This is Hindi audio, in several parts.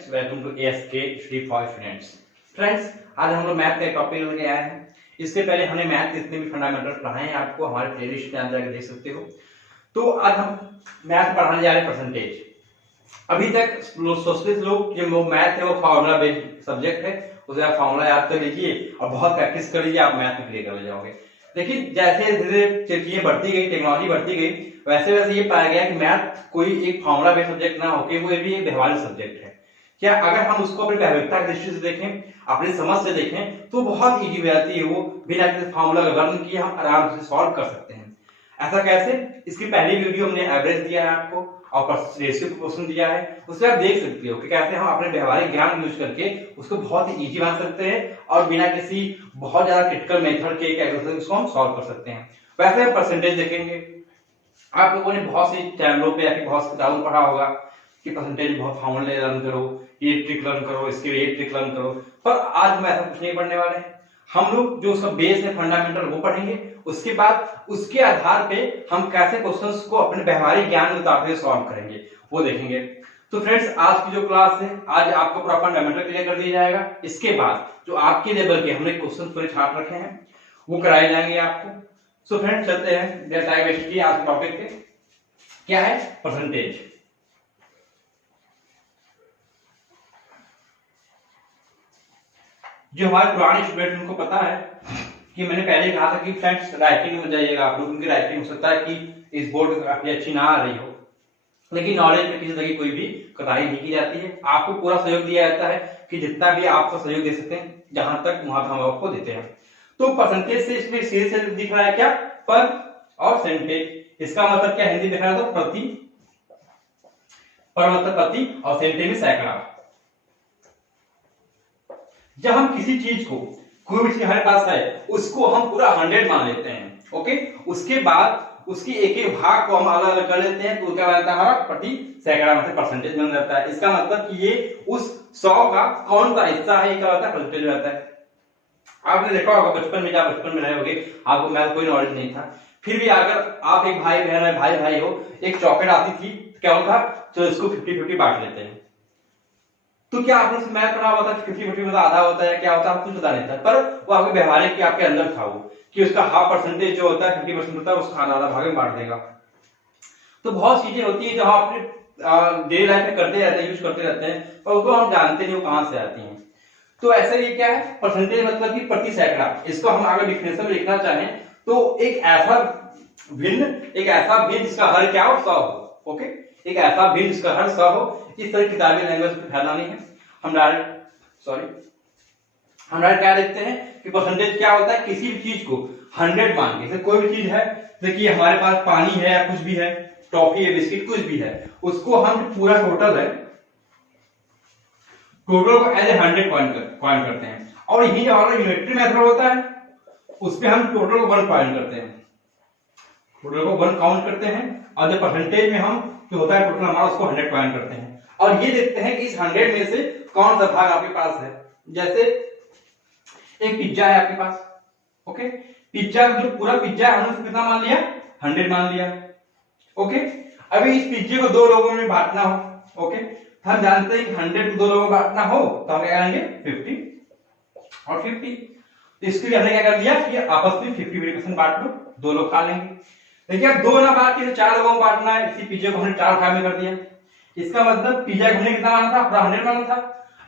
Friends, welcome to ASK study for students. Friends, आज हम लोग मैथ का एक टॉपिक लेके आए हैं। इससे पहले हमने मैथ के जितने भी फंडामेंटल पढ़ाए हैं आपको हमारे प्लेलिस्ट में आप जाकर देख सकते हो। तो आज हम मैथ पढ़ाने जा रहे हैं परसेंटेज। अभी तक सोचते लोग कि वो मैथ है वो फार्मूला बेस्ड सब्जेक्ट है, उसे आप फार्मूला याद कर लीजिए और बहुत प्रैक्टिस कर लीजिए, आप मैथ में क्लियर कर जाओगे। लेकिन जैसे धीरे चीजें बढ़ती गई, टेक्नोलॉजी बढ़ती गई, वैसे वैसे ये पाया गया कि मैथ कोई एक फार्मूला बेस्ड सब्जेक्ट ना होके वो भी एक व्यवहारिक सब्जेक्ट है। क्या अगर हम उसको अपनी व्यावहारिकता की दृष्टि से देखें, अपनी समझ से देखें, तो बहुत इजी हो जाती है वो, बिना किसी फार्मूला का लर्न किए हम आराम से सॉल्व कर सकते हैं। ऐसा कैसे? इसकी पहली वीडियो हमने एवरेज दिया है आपको और रेशियो क्वेश्चन दिया है, उससे आप देख सकते हो कि कैसे हम अपने व्यवहारिक ज्ञान यूज करके उसको बहुत ही इजी बना सकते हैं और बिना किसी बहुत ज्यादा क्रिटिकल मेथड के कैलकुलेशन उसको हम सॉल्व कर सकते हैं। वैसे हम परसेंटेज देखेंगे। आप लोगों ने बहुत सी चैनलों पे या फिर बहुत सी किताबों पढ़ा होगा कि परसेंटेज बहुत फार्मूले लर्न करो, ये ट्रिक लर्न करो, इसके ये ट्रिक लर्न करो, पर आज हम ऐसा कुछ नहीं पढ़ने वाले हैं। हम लोग जो उसका बेस है फंडामेंटल वो पढ़ेंगे, उसके बाद उसके आधार पे हम कैसे क्वेश्चंस को अपने व्यवहारिक ज्ञान में उतारते हुए सॉल्व करेंगे वो देखेंगे। तो फ्रेंड्स, आज की जो क्लास है, आज आपको पूरा फंडामेंटल क्लियर कर दिया जाएगा। इसके बाद जो आपके लेवल के हमने क्वेश्चन पूरे छाट रखे हैं वो कराए जाएंगे आपको। सो फ्रेंड्स, चलते हैं आज टॉपिक पे। क्या है परसेंटेज? जो हमारे पुराने स्टूडेंट उनको पता है कि मैंने पहले कहा था कि फ्रेंड्स राइटिंग में जाइएगा आप लोग, उनकी राइटिंग हो सकता है कि इस बोर्ड में काफी अच्छी ना आ रही हो, लेकिन नॉलेज में किसी तरह की कोई भी कताई नहीं की जाती है। आपको पूरा सहयोग दिया जाता है कि जितना भी आपको सहयोग दे सकते हैं, जहां तक वहां हम आपको देते हैं। तो परसेंटेज से इसमें सीधे से दिख रहा है क्या? पर और सेंटेज। इसका मतलब क्या हिंदी में दिख रहा है? तो प्रति, पर मतलब प्रति और सेंटेज में सैकड़ा। जब हम किसी चीज को, कोई भी चीज हमारे पास है, उसको हम पूरा 100 मान लेते हैं, ओके, उसके बाद उसकी एक एक भाग को हम अलग अलग कर लेते हैं, तो क्या बनता है हमारा? प्रति सैकड़ा में से परसेंटेज बन जाता है। इसका मतलब कि ये उस 100 का कौन सा हिस्सा है, ये क्या होता है? परसेंटेज हो जाता है। आपने देखा होगा बचपन में, जब बचपन में रहे होगे, आपको मैथ कोई नॉलेज नहीं था, फिर भी अगर आप एक भाई बहन है, भाई भाई हो, एक चॉकलेट आती थी, क्या होता? तो इसको 50-50 बांट लेते हैं। तो क्या आपने मैथ पढ़ा हुआ था 50-50 मतलब आधा होता है, क्या होता है कुछ पता नहीं था, पर वो आपके व्यवहारिक के आपके अंदर था वो कि उसका हाफ परसेंटेज जो होता है 50% होता है, उसका आधा भाग में बांट देगा। तो बहुत चीजें होती है जो हम अपने डेली लाइफ में करते रहते हैं, यूज करते रहते हैं, पर उसको हम जानते नहीं वो कहां से आती है। तो ऐसे ये क्या है? परसेंटेज मतलब कि प्रति सैकड़ा। इसको हम अगर डिफिनेशन में लिखना चाहें तो एक ऐसा भिन्न जिसका हर क्या हो? 100 हो, ओके, एक ऐसा भिन्न जिसका हर 100 हो। इस तरह किताबी लैंग्वेज में फायदा नहीं है। हम डायरेक्ट क्या देखते हैं कि परसेंटेज क्या होता है? किसी भी चीज को 100 मान के, कोई भी चीज है, देखिए हमारे पास पानी है या कुछ भी है, टॉफी है, बिस्किट कुछ भी है, उसको हम पूरा टोटल को एज ए 100 पॉइंट करते हैं। और यही हमारा यूनिटरी मेथड होता है, उसपे हम टोटल को 1 पॉइंट करते हैं, टोटल को 1 काउंट करते हैं, और जब परसेंटेज में हम जो होता है टोटल हमारा उसको 100 पॉइंट करते हैं, और ये देखते हैं कि इस 100 में से कौन सा भाग आपके पास है। जैसे एक पिज्जा है आपके पास, ओके, पिज्जा जो पूरा पिज्जा है हमने कितना मान लिया? 100 मान लिया, ओके। अभी इस पिज्जे को 2 लोगों में बांटना हो, ओके, हम जानते हैं कि 100 को 2 लोगों में बांटना हो तो हम क्या करेंगे? 50 और 50। तो इसके लिए हमने क्या कर दिया कि आपस में 50% बांट लो, 2 लोग खा लेंगे। देखिए अब 2 ना बांट के 4 लोगों को बांटना है, इसी पिज्जे को हमने 4 भाग में कर दिया। इसका मतलब पिज्जा हमने कितना माना था? पूरा 100 माना था।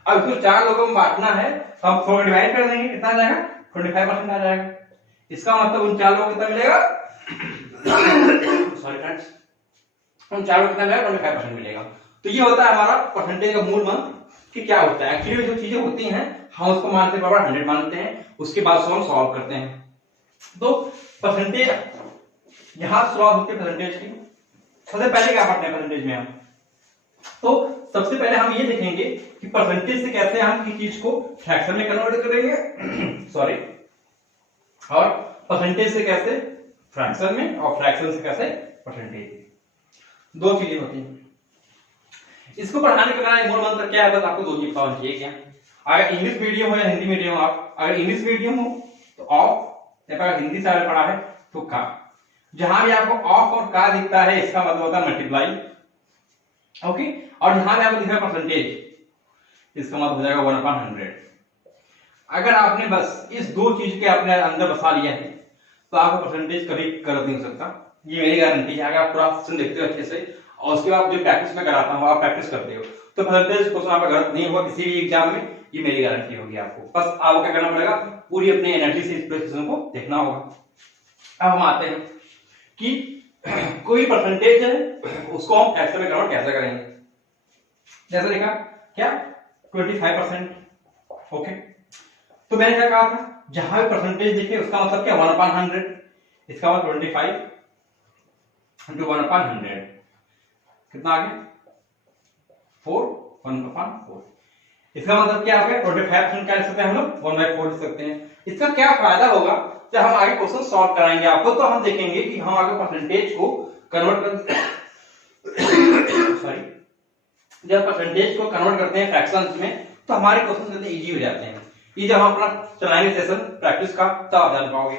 अब इसको 4 लोगों में बांटना है तो हम 4 डिवाइड कर देंगे, कितना आ जाएगा? 25% आ जाएगा। इसका मतलब उन 4 लोगों को कितना मिलेगा? सॉरी फ्रेंड्स, उन 4 को कितना मिलेगा? 25% मिलेगा। तो ये होता है हमारा परसेंटेज का मूल मंत्र कि क्या होता है। एक्चुअली जो चीजें होती हैं हम उसको मानते हैं, 100 मानते हैं, उसके बाद उसको हम सॉल्व करते हैं। तो परसेंटेज यहां शुरुआत होती है परसेंटेज की। सबसे पहले क्या पढ़ते हैं परसेंटेज में हम? तो सबसे पहले हम ये देखेंगे कि परसेंटेज से कैसे हम किसी चीज को फ्रैक्शन में कन्वर्ट करेंगे सॉरी, और परसेंटेज से कैसे फ्रैक्शन में, और फ्रैक्शन से कैसे परसेंटेज। 2 चीजें होती हैं। इसको पढ़ाने का मेरा मूल मंत्र क्या है? बस आपको 2 चीज पता चाहिए। क्या? अगर इंग्लिश मीडियम हो या हिंदी मीडियम हो, आप अगर इंग्लिश मीडियम हो तो ऑफ, अगर हिंदी से पढ़ा है तो का। जहां भी आपको ऑफ और का दिखता है इसका मतलब होता है मल्टीप्लाई, ओके, और जहां भी आपको दिख रहा है परसेंटेज, इसका मतलब हो जाएगा 1/100। अगर आपने बस इस दो चीज के अपने अंदर बसा लिया है तो आपका परसेंटेज कभी गलत नहीं हो सकता, ये मेरी गारंटी है। अगर आप पूरा क्वेश्चन देखते हो अच्छे से और उसके बाद जो प्रैक्टिस में कराता हूँ आप प्रैक्टिस करते हो तो परसेंटेज क्वेश्चन आपका गलत नहीं होगा किसी भी एग्जाम में, ये मेरी गारंटी होगी आपको। बस आपको क्या करना पड़ेगा, पूरी अपनी एनर्जी से इस क्वेश्चन को देखना होगा। अब हम आते हैं कि कोई परसेंटेज है उसको हम फ्रैक्शन में कन्वर्ट कैसे करेंगे। जैसे देखा क्या 25%। ओके, तो मैंने क्या कहा था, जहां भी परसेंटेज दिखे उसका मतलब क्या 1/100, इसका मतलब 25 इंटू 1/100 कितना आ गया 4, 1/4। इसका मतलब क्या आ गया 25% क्या लिख सकते हैं हम लोग 1/4 लिख सकते हैं। इसका क्या फायदा होगा, जब हम आगे क्वेश्चन सॉल्व कराएंगे आपको तो हम देखेंगे कि हम आगे परसेंटेज को कन्वर्ट कर सॉरी जब परसेंटेज को कन्वर्ट करते हैं फ्रैक्शंस में तो हमारे क्वेश्चन कितने इजी हो जाते हैं। ये जब हम अपना चलाएंगे सेशन प्रैक्टिस का तब आप जान पाओगे।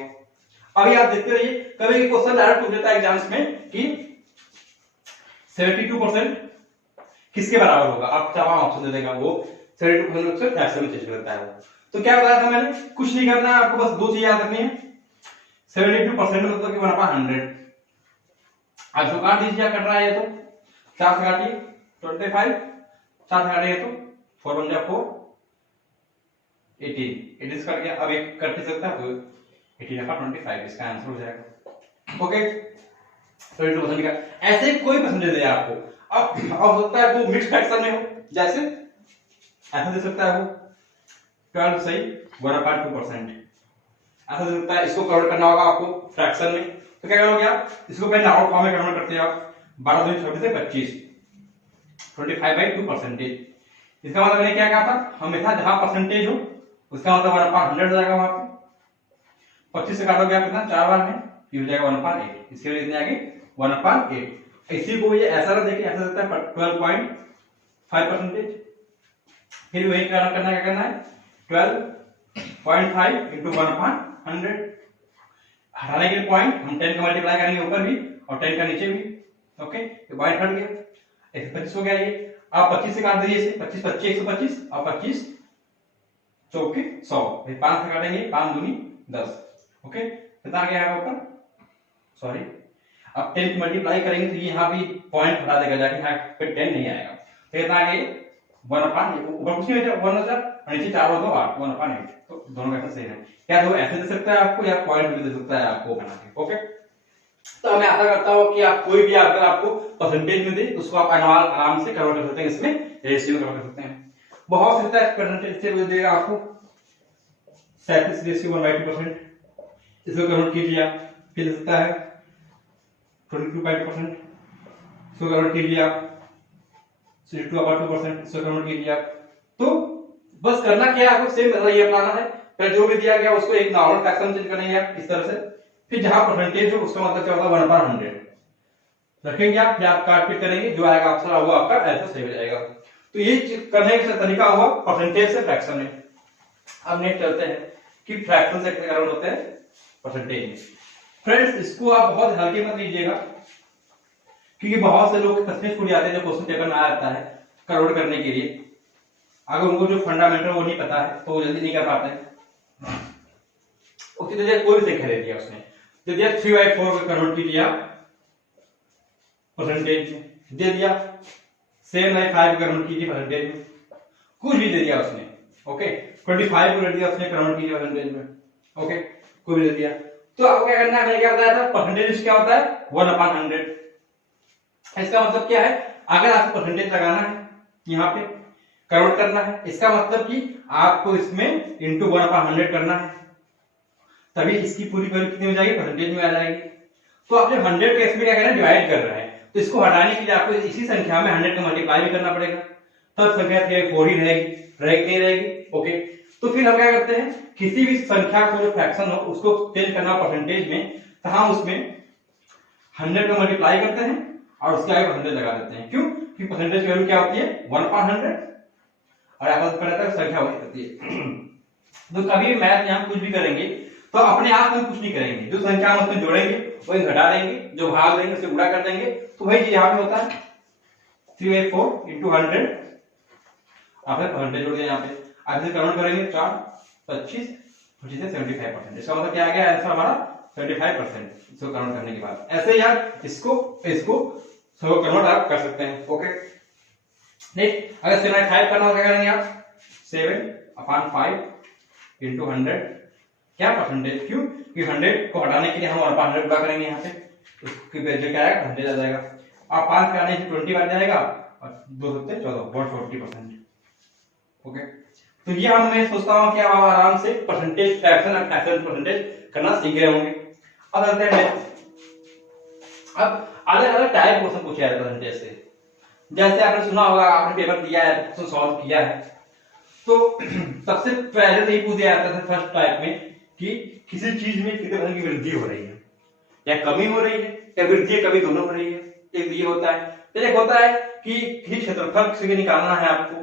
अभी आप देखते रहिए, कभी क्वेश्चन डायरेक्ट पूछ देता है एग्जाम्स में कि 72% किसके बराबर होगा, आप चाहे ऑप्शन दे देगा वो 72% से फ्रैक्शन में चेंज करता है वो। तो क्या बताया था मैंने, कुछ नहीं करना है आपको, बस दो चीजें याद रखनी है। 72% मतलब कि 1/100। अब जो काट दीजिए कर रहा है तो 4 से काटिए 25, 4 से काटिए तो 4 1 जा 4 18, 18 कट गया। अब एक कट नहीं सकता तो 18/25 इसका आंसर हो जाएगा। ओके, 32% का ऐसे कोई परसेंटेज है आपको। अब हो सकता है वो मिक्स फ्रैक्शन में हो, जैसे ऐसा दे सकता है वो 12 सही 1/2%, ऐसा दे सकता है। इसको कन्वर्ट करना होगा आपको फ्रैक्शन में, तो क्या करोगे आप, इसको पहले नॉर्मल फॉर्म में कन्वर्ट करते हैं आप 12 दूनी 24 से 25 25/2%। इसका मतलब मैंने क्या कहा था, हमेशा जहां परसेंटेज हो उसका मतलब 1/100 जाएगा वहां पे। 25 से काटोगे आप कितना 4 बार में, ये हो जाएगा 1/8। इसके लिए कितने आएंगे 1/8। इसी को ये ऐसा ना देखे, ऐसा देता है 12.5%। फिर वही करना है, क्या करना है 12.5 इंटू 1/100। हटाने के लिए पॉइंट हम 10 का मल्टीप्लाई करेंगे ऊपर भी और 10 का नीचे भी। ओके, तो पॉइंट हट गया, 125 हो गया ये। आप 25 से काट दीजिए इसे, 25 25 125 और 25 चौके 100, 5 से काटेंगे 5 दूनी 10। ओके, कितना गया ऊपर, सॉरी अब 10 मल्टीप्लाई करेंगे तो ये यहाँ भी पॉइंट हटा देगा जाके, यहाँ पे 10 नहीं आएगा। तो कितना आ गया 1/8, ऊपर कुछ नहीं बचा 1/1000 और नीचे 4 और 2 8, 1/8। तो दोनों का सही है, क्या दो ऐसे दे सकता है आपको या पॉइंट भी दे सकता है आपको बना के। ओके, तो मैं आशा करता हूं कि आप कोई भी अगर आपको परसेंटेज में दे उसको आप आराम से कन्वर्ट कर सकते हैं, इसमें रेशियो में कन्वर्ट कर सकते हैं। बहुत से परसेंटेज से देगा आपको 37 रेशियो 1/2%, इसको कन्वर्ट कीजिए आप, फिर दे सकता है 22.2%, इसको कन्वर्ट कीजिए आप 62/2%, इसको कन्वर्ट कीजिए आप। तो बस करना क्या है, आपको सेम ये अपनाना है। फिर जो भी दिया गया उसको एक नॉर्मल फ्रैक्शन चेंज करेंगे आप इस तरह से, फिर जहां परसेंटेज हो उसका मतलब क्या होगा 1/100 रखेंगे आप, फिर आप काट पीट करेंगे, जो आएगा आंसर वो आपका ऐसा सही हो जाएगा। तो ये करने का तरीका हुआ परसेंटेज से फ्रैक्शन में। अब नेक्स्ट चलते हैं कि फ्रैक्शन से कैसे कन्वर्ट होते हैं परसेंटेज में। फ्रेंड्स, इसको आप बहुत हल्के मत लीजिएगा, क्योंकि बहुत से लोग तस्वीर छूट जाते हैं जब क्वेश्चन पेपर में आ जाता है कन्वर्ट करने के लिए। अगर उनको जो फंडामेंटल वो नहीं पता है तो वो जल्दी नहीं कर पाते हैं। उसकी जगह कोई भी संख्या दे दिया उसने, दे दिया 3/4 को कन्वर्ट कीजिए परसेंटेज में, दे दिया 7/5 को कन्वर्ट कीजिए परसेंटेज में, कुछ भी दे दिया उसने। ओके, 25 को दे दिया उसने, कन्वर्ट कीजिए परसेंटेज में। ओके, कोई भी दे दिया। तो आपको क्या करना है, मैंने क्या बताया था, परसेंटेज क्या होता है 1/100। इसका मतलब क्या है, अगर आपको परसेंटेज लगाना है यहाँ पे कन्वर्ट करना है, इसका मतलब कि आपको इसमें इंटू 1/100 करना है, तभी इसकी पूरी वैल्यू कितनी हो जाएगी परसेंटेज में आ जाएगी। तो आप जब 100 का इसमें क्या करना है डिवाइड कर रहे हैं, तो इसको हटाने के लिए आपको इसी संख्या में 100 का मल्टीप्लाई भी करना पड़ेगा, तब संख्या 3/4 ही रहेगी नहीं रहेगी। ओके, तो फिर हम क्या करते हैं, किसी भी संख्या को जो फ्रैक्शन हो उसको चेंज करना परसेंटेज में, तो हम उसमें 100 का मल्टीप्लाई करते हैं और उसके आगे परसेंटेज लगा देते हैं। क्यों, कि परसेंटेज की वैल्यू क्या होती है 1/100 और आपस में संख्या होती रहती है। तो कभी मैथ में हम कुछ भी करेंगे तो अपने आप में कुछ नहीं करेंगे, जो संख्या हम उसमें जोड़ेंगे वही घटा देंगे, जो भाग देंगे उसे गुणा कर देंगे। तो वही चीज यहाँ पे होता है 3/4 इंटू 100 आपने परसेंटेज जोड़ दिया यहाँ पे। अब इसे कन्वर्ट करेंगे 4 25 25 से 75%। इसका मतलब क्या आ गया आंसर हमारा 75% इसको कन्वर्ट करने के बाद। ऐसे यार इसको सब कन्वर्ट आप कर सकते हैं। ओके नेक्स्ट अगर 75 करना हो क्या करेंगे आप 7/5 इंटू 100 क्या परसेंटेज, क्यों कि 100 को हटाने के लिए हम 100 गुणा करेंगे यहाँ पे, उसकी वैल्यू क्या आएगा 100 आ जाएगा। और 5 के आने से 20 बन जाएगा और 2 सत्ते 14 140%। ओके तो ये हम मैं सोचता हूँ कि आप आराम से परसेंटेज फ्रैक्शन और फ्रैक्शन परसेंटेज करना सीख गए होंगे। अब आते हैं अब अलग अलग टाइप क्वेश्चन पूछे जाते हैं परसेंटेज से। जैसे आपने सुना होगा, आपने पेपर दिया है, क्वेश्चन सॉल्व किया है, तो सबसे पहले तो ये पूछा जाता था फर्स्ट टाइप में कि किसी चीज में कितने परसेंट की वृद्धि हो रही है या कमी हो रही है या वृद्धि कमी दोनों हो रही है। एक ये होता है, फिर एक होता है कि किसी क्षेत्रफल से निकालना है आपको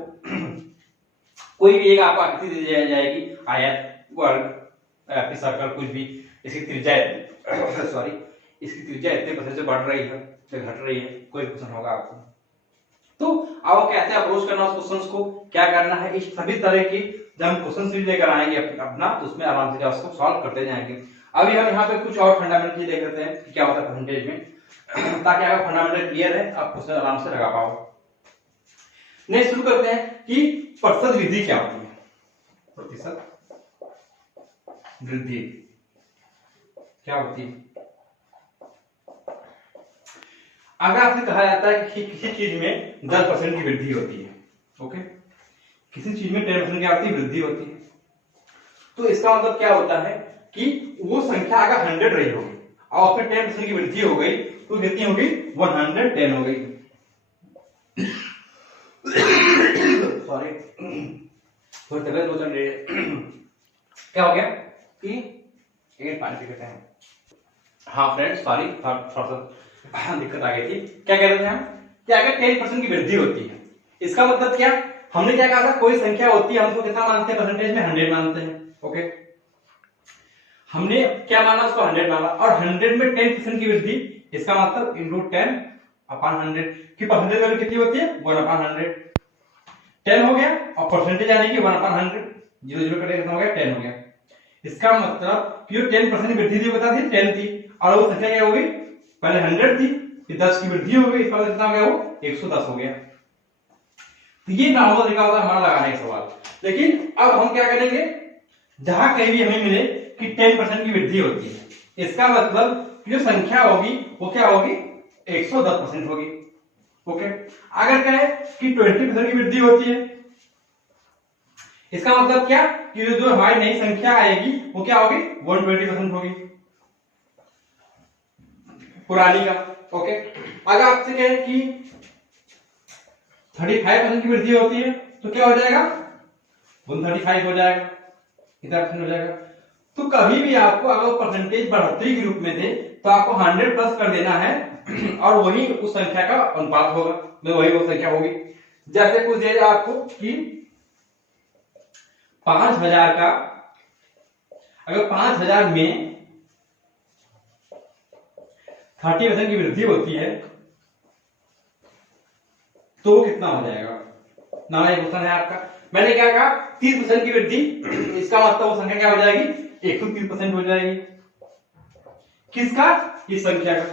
कोई भी एक आपको आकृति दी जाएगी, आयत वर्ग सर्कल कुछ भी, इसकी त्रिज्या सॉरी इसकी त्रिज्या इतने परसेंट से बढ़ रही है या घट रही है, कोई क्वेश्चन होगा आपको, तो आपको कैसे अप्रोच करना उस क्वेश्चंस को, क्या करना है, इस सभी तरह की जब हम क्वेश्चन सीरीज लेकर आएंगे अपना तो उसमें आराम से उसको सॉल्व करते जाएंगे। अभी हम यहाँ पे कुछ और फंडामेंटल देख लेते हैं कि क्या होता है परसेंटेज में, ताकि आपका फंडामेंटल क्लियर है, आप क्वेश्चन आराम से लगा पाओ। नेक्स्ट शुरू करते हैं कि प्रतिशत वृद्धि क्या होती है। प्रतिशत वृद्धि क्या होती है? अगर आपसे कहा जाता है कि किसी चीज में 10% की वृद्धि होती है, ओके, किसी चीज में 10% क्या होती है वृद्धि होती है, तो इसका मतलब क्या होता है कि वो संख्या अगर 100 रही होगी और फिर 10% की वृद्धि हो गई तो कितनी होगी 110 हो गई। सॉरी थोड़ी तबियत हो चल रही है। क्या हो गया कि एक पानी पी लेते हैं। हाँ फ्रेंड्स सॉरी थोड़ा सा दिक्कत आ गई थी। क्या कह रहे थे हम कि अगर 10% की वृद्धि होती है, इसका मतलब क्या, हमने क्या कहा था कोई संख्या होती है हम उसको कितना मानते हैं परसेंटेज में 100 मानते हैं। ओके हमने क्या माना उसको 100 माना और 100 में 10% की वृद्धि, इसका मतलब इंटू 10/100 की परसेंटेज वैल्यू कितनी होती है 1/100। 10 हो गया और परसेंटेज आने की 1/100, 0 कटे कितना हो गया 10 हो गया। इसका मतलब कि जो 10% वृद्धि थी बता थी 10 थी और वो संख्या क्या हो गई पहले 100 थी फिर 10 की वृद्धि हो गई, इसका मतलब कितना हो गया वो 110 हो गया। तो ये नॉर्मल तरीका होता है हमारा लगाने का सवाल। लेकिन अब हम क्या करेंगे, जहां कहीं भी हमें मिले कि 10% की वृद्धि होती है, इसका मतलब कि जो संख्या होगी वो क्या होगी 110% होगी। ओके अगर कहे कि 20% की वृद्धि होती है, इसका मतलब क्या कि जो हमारी नई संख्या आएगी वो क्या होगी 120% होगी पुरानी का। ओके अगर आपसे कहे कि 35% की वृद्धि होती है तो क्या हो जाएगा 135 हो जाएगा, कितना परसेंट हो जाएगा। तो कभी भी आपको अगर परसेंटेज बढ़ोतरी के रूप में दे तो आपको 100 प्लस कर देना है और वही उस संख्या का अनुपात होगा, वही वो संख्या होगी। जैसे कुछ दे आपको कि 5000 का, अगर 5000 में 30% की वृद्धि होती है तो कितना हो जाएगा ना, ये क्वेश्चन है आपका। मैंने क्या कहा 30% की वृद्धि, इसका मतलब वो संख्या क्या हो जाएगी 130% हो जाएगी। किसका, इस संख्या का।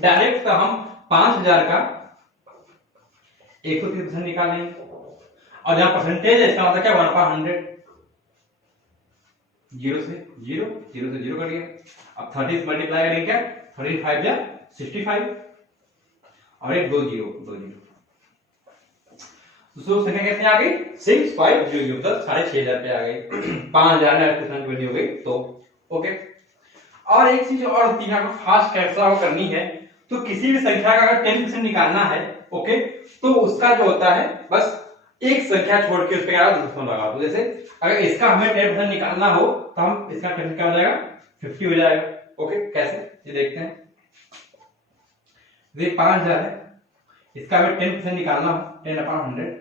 डायरेक्ट हम 5000 का 130% निकालेंगे और जहां परसेंटेज है इसका मतलब क्या 1/100, 0 से 0 कट गया। अब 30 से मल्टीप्लाई करेंगे क्या 35 या 65 और एक 2 0 तो संख्या कितनी आ गई 6500, मतलब 6500 पे आ गई। 5000 में 8% वृद्धि हो गई तो ओके। और एक चीज और होती है आपको खास कैसा करनी है, तो किसी भी संख्या का अगर 10% निकालना है ओके, तो उसका जो होता है बस एक संख्या छोड़ के उस पे क्या लगा दो। जैसे अगर इसका हमें 10% निकालना हो तो हम इसका 10% क्या हो जाएगा 50 हो जाएगा। ओके कैसे ये देखते हैं, ये 5000 है, इसका हमें 10% निकालना हो 10/100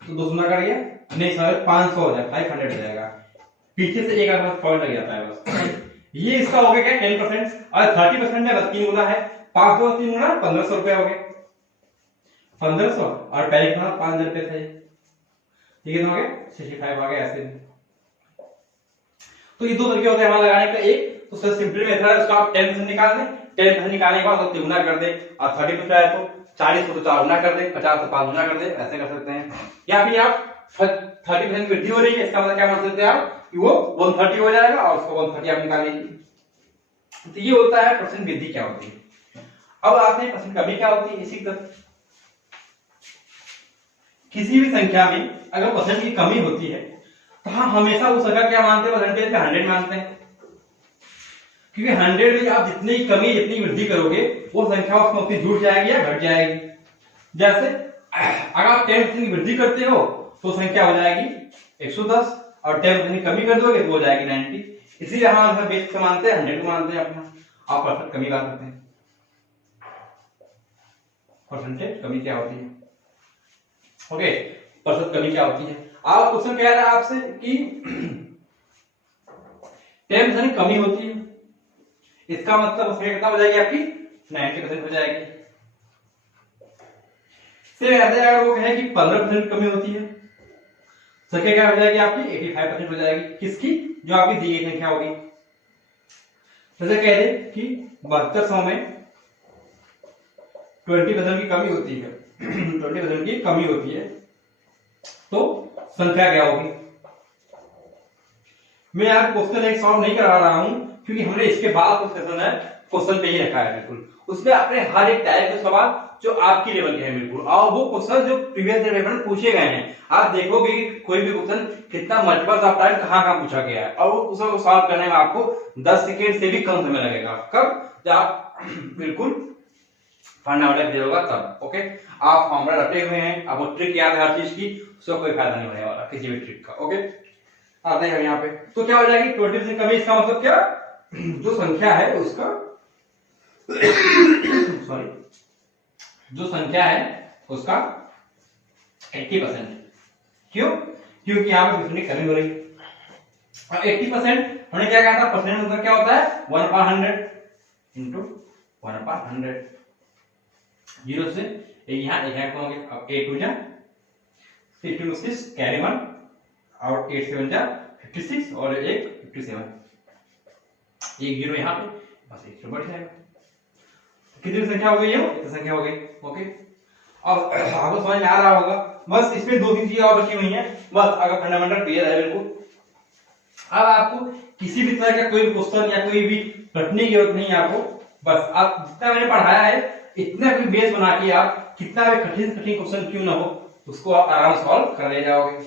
तो 2 गुना कर गया नहीं सर 500 हो जाएगा 500 हो जाएगा, पीछे से एक आधा पॉइंट लग जाता है बस। ये इसका हो गया क्या 10% और 30% में बस 3 गुना है, 500 3 गुना 1500 रुपए हो गए 1500 और पहले कितना 5000 रुपए थे ये कितना हो गया 65 आ गया ऐसे। तो ये दो तरीके होते हैं हमारे लगाने का। एक तो सबसे सिंपल मेथड है उसका आप 10% निकाल दें, 10% निकालने के बाद उसको तिगुना कर दे, और 30% है तो 40 को तो 4 गुना कर दे, 50 को 5 गुना कर दे, ऐसे कर सकते हैं। या फिर आप 30% वृद्धि हो रही है, इसका मतलब क्या मान सकते हैं आप कि वो 130 हो जाएगा और उसको 130 आप निकाल लीजिए। तो ये होता है परसेंट वृद्धि क्या होती है। अब आते हैं परसेंट कमी क्या होती है। इसी तरह किसी भी संख्या में अगर परसेंट की कमी होती है तो हम हमेशा उस संख्या क्या मानते हैं, परसेंटेज पे 100 मानते हैं, क्योंकि 100 में आप जितनी कमी जितनी वृद्धि करोगे वो संख्या उसमें उतनी जुड़ जाएगी या घट जाएगी। जैसे अगर आप 10% की वृद्धि करते हो तो संख्या हो जाएगी 110 और 10% कमी कर दोगे तो हो जाएगी 90। इसीलिए हम बेस से मानते हैं 100 को मानते हैं अपना। आप परसेंट कमी ला सकते हैं। परसेंटेज कमी क्या होती है, ओके, परसेंट कमी क्या होती है। आप क्वेश्चन कह रहा है आपसे कि 10% कमी होती है, इसका मतलब उसमें कितना हो जाएगी आपकी 90% हो जाएगी। फिर ऐसे अगर वो कहे कि 15% कमी होती है, संख्या क्या हो जाएगी आपकी 85% हो जाएगी। किसकी, जो आपकी दी गई संख्या होगी। जैसे कह दे कि 7200 में 20% की कमी होती है 20% की कमी होती है तो संख्या क्या होगी। मैं यार क्वेश्चन एक सॉल्व नहीं करा रहा हूं क्योंकि हमने इसके बाद कुछ क्वेश्चन है क्वेश्चन पे ही रखा है बिल्कुल। उसमें अपने हर एक टाइप के सवाल जो आपकी लेवल के हैं बिल्कुल, और वो क्वेश्चन जो प्रीवियस ईयर पेपर में पूछे गए हैं। आप देखोगे कि कोई भी क्वेश्चन कितना मल्टीपल ऑफ टाइम कहां पूछा गया है, और वो क्वेश्चन को सॉल्व करने में आपको 10 सेकेंड से भी कम समय लगेगा। कब, जब आप बिल्कुल फंडामेंटल क्लियर होगा तब। ओके, आप फॉर्मूला रटे हुए हैं, अब वो ट्रिक याद है हर चीज की, उसका कोई फायदा नहीं होने वाला किसी भी ट्रिक का। ओके, आते हैं यहाँ पे तो क्या हो जाएगी 20% कमी। इसका मतलब क्या, जो संख्या है उसका सॉरी, जो संख्या है उसका 80%। क्यों, क्योंकि यहाँ पे परसेंट की कमी हो रही है। और 80% हमने क्या कहा था, परसेंट मतलब क्या होता है 1/100 इंटू 1/100। 0 से यहाँ एक हो गया। अब 8 2 जा 6 2 6 कैरी 1 और 8 7 जा 56 और 1 57। एक 0 यहाँ पे बस 1 से बढ़ जाएगा। कितनी संख्या हो गई है, इतनी संख्या हो गई। ओके, अब आपको समझ में आ रहा होगा। बस इसमें 2-3 चीजें और बची हुई हैं, बस अगर फंडामेंटल क्लियर है बिल्कुल। अब आपको किसी भी तरह का कोई क्वेश्चन या कोई भी रटने की जरूरत नहीं है आपको। बस आप जितना मैंने पढ़ाया है इतना भी बेस बना के आप कितना भी कठिन कठिन क्वेश्चन क्यों ना हो उसको आप आराम से सॉल्व कर ले जाओगे।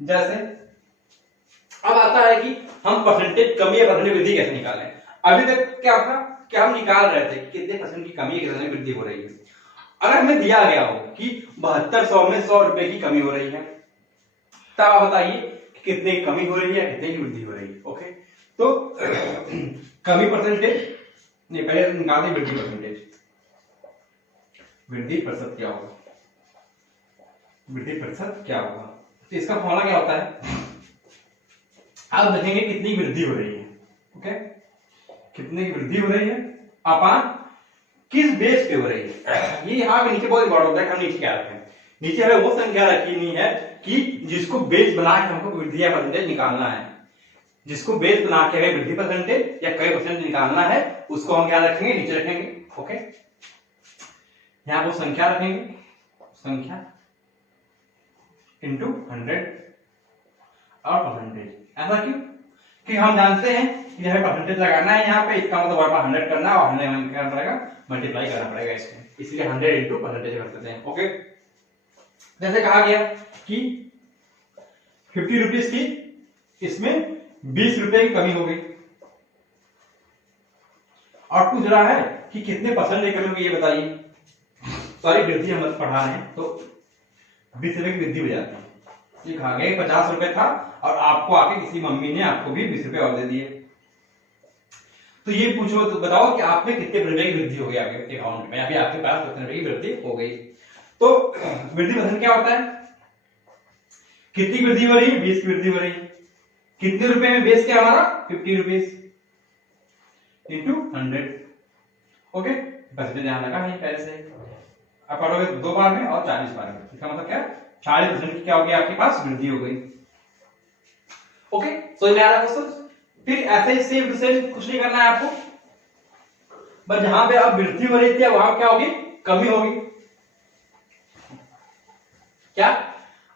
जैसे अब आता है कि हम परसेंटेज कमी या परसेंटेज वृद्धि कैसे निकालें। अभी तक क्या था कि हम निकाल रहे थे कि कितने परसेंट की कमी है कितने वृद्धि हो रही है। अगर हमें दिया गया हो कि 7200 में 100 रुपए की कमी हो रही है, तब आप बताइए कितने की कमी हो रही है कितने की वृद्धि हो रही है। ओके, तो कमी परसेंटेज नहीं, पहले निकाल दें वृद्धि परसेंटेज। वृद्धि प्रतिशत क्या होगा, वृद्धि प्रतिशत क्या होगा, तो इसका फॉर्मूला क्या होता है। आप देखेंगे कितनी वृद्धि हो रही है। ओके, कितनी की वृद्धि हो रही है अपान किस बेस पे हो रही है। ये यहाँ पे नीचे बहुत इंपॉर्टेंट होता है। हम नीचे क्या रखें, नीचे हमें वो संख्या रखनी है कि जिसको बेस बना के हमको वृद्धि या परसेंटेज निकालना है। जिसको बेस बना के हमें वृद्धि परसेंटेज या कई परसेंट निकालना है उसको हम क्या रखेंगे, नीचे रखेंगे। ओके, यहां वो संख्या रखेंगे, संख्या इंटू 100 और परसेंटेज। ऐसा क्यों, कि हम जानते हैं कि हमें परसेंटेज लगाना है यहाँ पे, इसका मतलब 1/100 करना है और हमें क्या करना पड़ेगा, मल्टीप्लाई करना पड़ेगा इसमें, इसलिए 100 इंटू परसेंटेज कर देते हैं। ओके, जैसे कहा गया कि 50 रुपीज की इसमें 20 रुपए की कमी हो गई, और पूछ रहा है कि कितने परसेंट की कमी होगी ये बताइए। सॉरी, वृद्धि हम पढ़ा रहे हैं तो 20 रुपए की वृद्धि हो जाती है। ये कहा गया 50 रुपए था और आपको आके किसी मम्मी ने आपको भी 20 रुपए और दे दिए, तो ये पूछो तो बताओ कि आप में कितने रुपए की वृद्धि हो गई आपके अकाउंट में, अभी आपके पास कितने रुपए की वृद्धि हो गई। तो वृद्धि परसेंट क्या होता है, कितनी वृद्धि हो रही है, 20 की वृद्धि हो रही है। कितने रुपए में बेस क्या हमारा 50 रुपीज इंटू 100। ओके, परसेंटेज ध्यान रखा है पहले से। अब पढ़ोगे 2 बार में और 40 बार में, इसका मतलब क्या 40% की क्या हो गई आपके पास वृद्धि हो गई। ओके, समझ में आ रहा है क्वेश्चन। फिर ऐसे ही सेम सेम कुछ नहीं करना है आपको, बस जहां पे अब वृद्धि हो रही थी वहां क्या होगी, कमी होगी। क्या,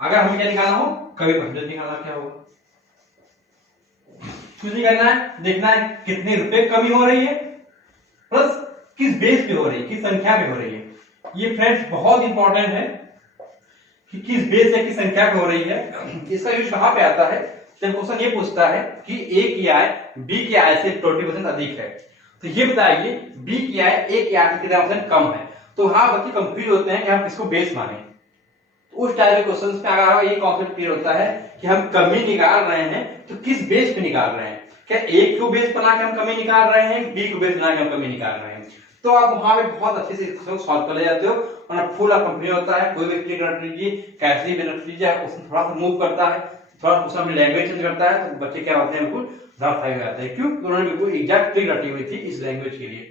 अगर हमें क्या निकालना हो, कमी परसेंटेज निकालना, क्या होगा, कुछ नहीं करना है, देखना है कितने रुपए कमी हो रही है प्लस किस बेस पे हो रही है, किस संख्या पे हो रही है। ये फ्रेंड्स बहुत इंपॉर्टेंट है कि किस बेस या किस संख्या पे हो रही है। इसका यूज कहां पे आता है, जब क्वेश्चन ये पूछता है कि ए की आय बी की आय से 20% अधिक है, तो ये बताइए बी की आय ए की आय से कितना % कम है। तो हाँ, बच्चे कंफ्यूज होते हैं कि हम किसको बेस माने। उस टाइप के क्वेश्चंस में अगर ये कॉन्सेप्ट क्लियर होता है कि हम कमी निकाल रहे हैं तो किस बेस पे निकाल रहे हैं, क्या ए को बेस बना के हम कमी निकाल रहे हैं, बी को बेस बना के हम कमी निकाल रहे हैं, तो आप वहां पे बहुत अच्छे से इसको सॉल्व कर ले जाते हो। और फुल आप कंफ्यूज होता है, कोई भी क्लिक रट लीजिए, कैसे भी रट लीजिए, उसमें थोड़ा सा मूव करता है, थोड़ा उसमें अपनी लैंग्वेज चेंज करता है, तो बच्चे क्या होते हैं, बिल्कुल रफ हो जाते हैं। क्यों, उन्होंने बिल्कुल एग्जैक्ट ट्रिक रटी हुई थी इस लैंग्वेज के लिए।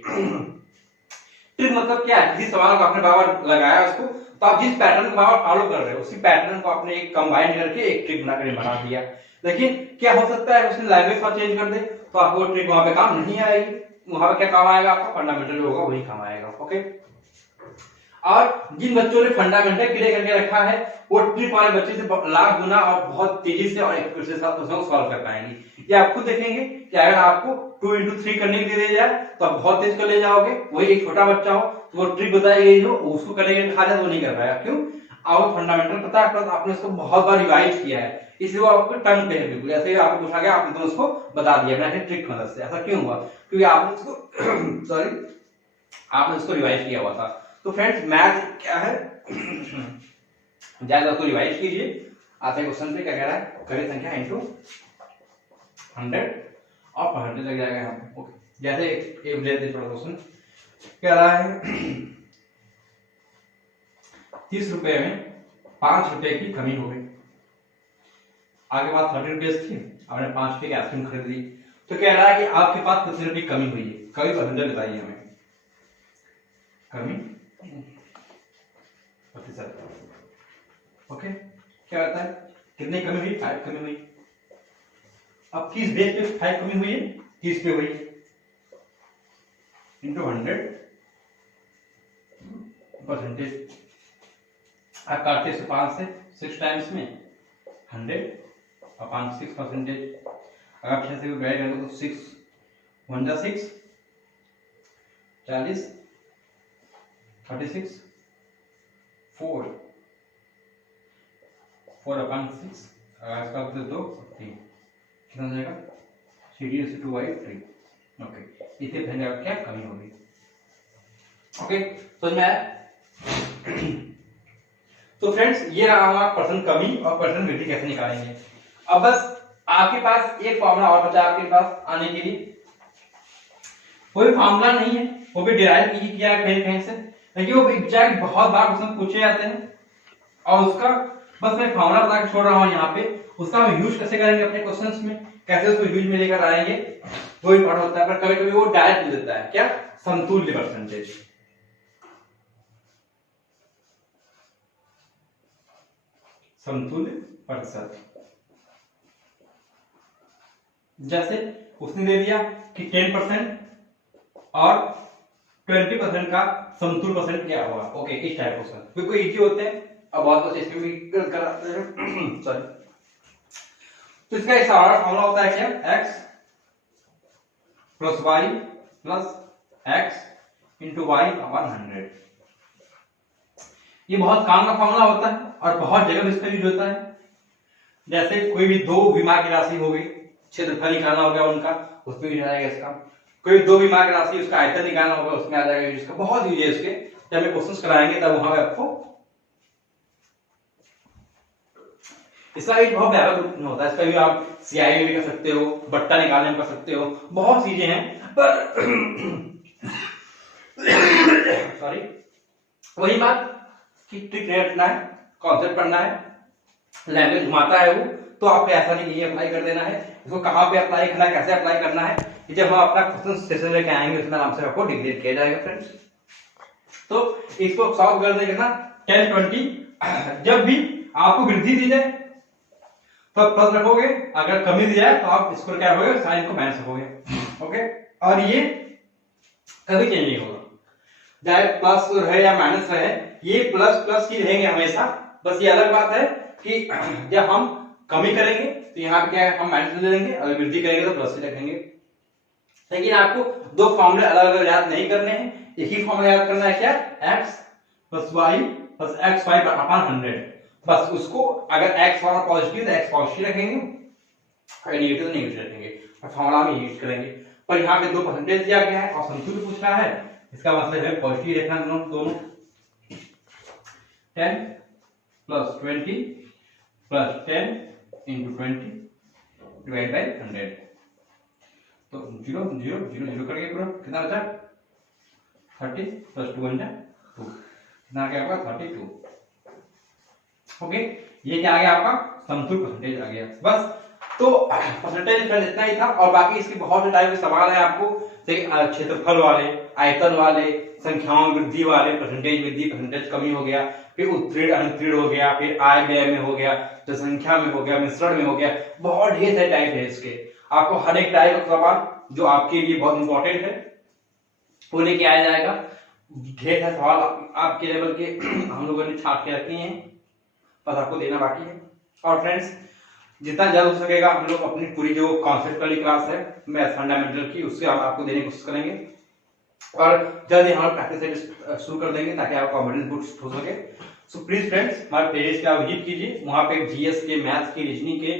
ट्रिक मतलब क्या है, किसी सवाल को आपने बार लगाया उसको, तो आप जिस पैटर्न को बार फॉलो कर रहे हो उसी पैटर्न को आपने एक कंबाइन करके एक ट्रिक बना दिया। लेकिन क्या हो सकता है उसने लैंग्वेज का चेंज कर दे तो आपको ट्रिक वहां पे काम नहीं आएगी, वहां पे क्या काम आएगा, आपका फंडामेंटल जो होगा वही काम आएगा। ओके, और जिन बच्चों ने फंडामेंटल क्लियर करके रखा है वो ट्रिक वाले बच्चे से लाख गुना और बहुत तेजी से और एक्यूरेसी के साथ उसको सॉल्व कर पाएंगे। ये आप खुद देखेंगे कि अगर आपको 2 into 3 करने के लिए दिया जाए तो आप बहुत तेज कर ले जाओगे, वही एक छोटा बच्चा हो तो वो ट्रिक बताई गई हो उसको करने के लिए कहा जाए वो नहीं कर पाएगा। क्यों, आपको फंडामेंटल पता है, प्लस आपने उसको बहुत बार रिवाइज किया है, इसलिए वो आपको टर्न पे है बिल्कुल। ऐसे ही आपको पूछा गया, आपने तो उसको बता दिया मैंने ट्रिक की मदद से। ऐसा क्यों हुआ, क्योंकि आपने उसको सॉरी आपने उसको रिवाइज किया हुआ था। तो फ्रेंड्स मैथ क्या है, ज्यादा उसको रिवाइज कीजिए। आते क्वेश्चन पे क्या कह रहा है, कड़ी संख्या इंटू 100 और परसेंटेज लग जाएगा यहाँ पे। ओके, जैसे एक लेते थोड़ा क्वेश्चन कह रहा है 30 रुपए में 5 रुपए की कमी हो गई। आगे बात 30 रुपीज थी, आपने 5 रुपए की आइसक्रीम खरीद ली, तो कह रहा है कि आपके पास कितने रुपए की कमी हुई है, कमी परसेंटेज बताइए हमें। कमी प्रतिशत। ओके, क्या होता है, कितनी कमी हुई, 5 कमी हुई। अब किस बेस पे 5 कमी हुई है, 30 पे हुई, इंटू 100 परसेंटेज। आप काटते 5 से 6 टाइम्स में 100 और 5 6 परसेंटेज। अगर 6 से भी करेंगे तो 6 1 जा 6 40 36 4 4 अपॉन 6, अगर इसका तो 2 3 कितना हो जाएगा, 3/2/3। ओके, इतने पहले क्या कमी होगी। ओके, समझ में आया। तो फ्रेंड्स ये रहा हमारा परसेंट कमी और परसेंट वृद्धि कैसे निकालेंगे। अब बस आपके पास एक फॉर्मूला और बचा आपके पास आने के लिए, कोई फॉर्मूला नहीं है, वो भी डिराइव किया है कहीं कहीं से, लेकिन वो एग्जैक्ट बहुत बार क्वेश्चन पूछे जाते हैं और उसका बस मैं फॉर्मूला बता के छोड़ रहा हूं यहाँ पे। उसका हम यूज कैसे करेंगे अपने क्वेश्चंस में, कैसे उसको यूज में लेकर आएंगे, वो इंपॉर्टेंट होता है। पर कभी कभी वो डायरेक्ट मिल देता है, क्या, समतुल्य परसेंटेज। समतुल्य प्रतिशत। जैसे उसने दे दिया कि 10% और 20% का समतुल्य परसेंट क्या हुआ। ओके, इस टाइप क्वेश्चन कोई इजी होते हैं, अब बहुत कुछ इसमें भी कराते हैं। सॉरी, तो इसका एक फॉर्मूला होता है क्या, x plus y plus x into y upon 100। ये बहुत काम का फॉर्मूला होता है और बहुत जगह इसका यूज होता है। जैसे कोई भी दो विमा की राशि हो गई, क्षेत्रफल निकालना हो गया उनका, उसमें यूज आएगा इसका। कोई दो विमा की राशि उसका आयतन निकालना होगा, उसमें आ जाएगा इसका। बहुत यूज है इसके, जब हम क्वेश्चंस कराएंगे तब वहां पे आपको इसका एक बहुत ज्यादा ग्रुप होता है। इसका भी आप सीआई में भी कर सकते हो, बट्टा निकालने में कर सकते हो, बहुत चीजें हैं। पर सॉरी, वही बात कि ट्रिक नहीं रखना है, कॉन्सेप्ट पढ़ना है, लैंग्वेज घुमाता है वो, तो आपको ऐसा नहीं अप्लाई कर देना है। इसको कहाँ पे अप्लाई करना है, कैसे अप्लाई करना है, जब हम अपना क्वेश्चन सेशन लेके आएंगे उसमें आराम से आपको डिक्लेयर किया जाएगा फ्रेंड्स। तो इसको सॉल्व कर देगा ना 10 20, जब भी आपको वृद्धि दी जाए तो प्लस रखोगे, अगर कमी दी जाए तो आप इसको क्या रखोगे, साइन को माइनस रखोगे। ओके, और ये कभी चेंज नहीं होगा, चाहे प्लस रहे या माइनस रहे, ये प्लस प्लस ही रहेंगे हमेशा। बस ये अलग बात है कि जब हम कमी करेंगे तो यहाँ पे क्या है, हम माइनस ले लेंगे, अगर वृद्धि करेंगे तो प्लस से रखेंगे। लेकिन आपको दो फॉर्मूले अलग अलग याद नहीं करने हैं, एक ही फॉर्मूला याद करना है, क्या, x plus y plus x y upon 100। बस उसको अगर एक्स वाला पॉजिटिव तो एक्स पॉजिटिव रखेंगे, अगर नेगेटिव तो नेगेटिव रखेंगे और फॉर्मूला में यूज करेंगे। पर यहाँ पे दो परसेंटेज दिया गया है और समतुल्य पूछना है, इसका मतलब है पॉजिटिव रखना दोनों। 10 plus 20 plus 10 into 20 divide by 100, तो 0 0 0 0 करके पूरा कितना बचा, 30 प्लस 2 1 2, कितना आ गया आपका 32। ओके, ये क्या आ गया आपका समतुल्य परसेंटेज आ गया। बस तो परसेंटेज इतना ही था, और बाकी इसके बहुत से टाइप के सवाल है आपको, क्षेत्रफल वाले, आयतन वाले, संख्याओं वृद्धि वाले, परसेंटेज वृद्धि परसेंटेज कमी हो गया, फिर उत्तीर्ण अनुत्तीर्ण हो गया, फिर आय व्यय में हो गया, जनसंख्या में हो गया, मिश्रण में हो गया, बहुत ढेर सारे टाइप है इसके। आपको हर एक टाइप का सवाल जो आपके लिए बहुत इंपॉर्टेंट है वो लेके आया जाएगा। ढेर सारे सवाल आपके लेवल के हम लोगों ने छाट के रखे हैं, बस आपको देना बाकी है। और फ्रेंड्स, जितना जल्द हो सकेगा हम लोग अपनी पूरी जो कॉन्सेप्ट वाली क्लास है मैथ फंडामेंटल की, उससे हम आपको देने की कोशिश करेंगे, और जल्द ही हम प्रैक्टिस शुरू कर देंगे ताकि आपका कॉन्फिडेंस बूस्ट हो सके। सो प्लीज फ्रेंड्स, हमारे प्लेलिस्ट का विजिट कीजिए, वहां पे जीएस के, मैथ्स के, रीजनिंग के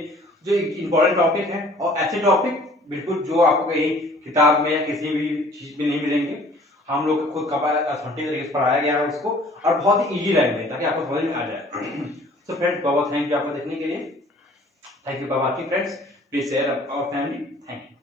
जो इंपॉर्टेंट टॉपिक है, और ऐसे टॉपिक बिल्कुल जो आपको कहीं किताब में या किसी भी चीज में नहीं मिलेंगे, हम लोग खुद अथेंटिक तरीके से पढ़ाया गया है उसको, और बहुत ही इजी लैंग्वेज ताकि आपको समझ में आ जाए। सो फ्रेंड्स, बहुत थैंक यू आपको देखने के लिए, thank you for watching friends, please share our family, thank you.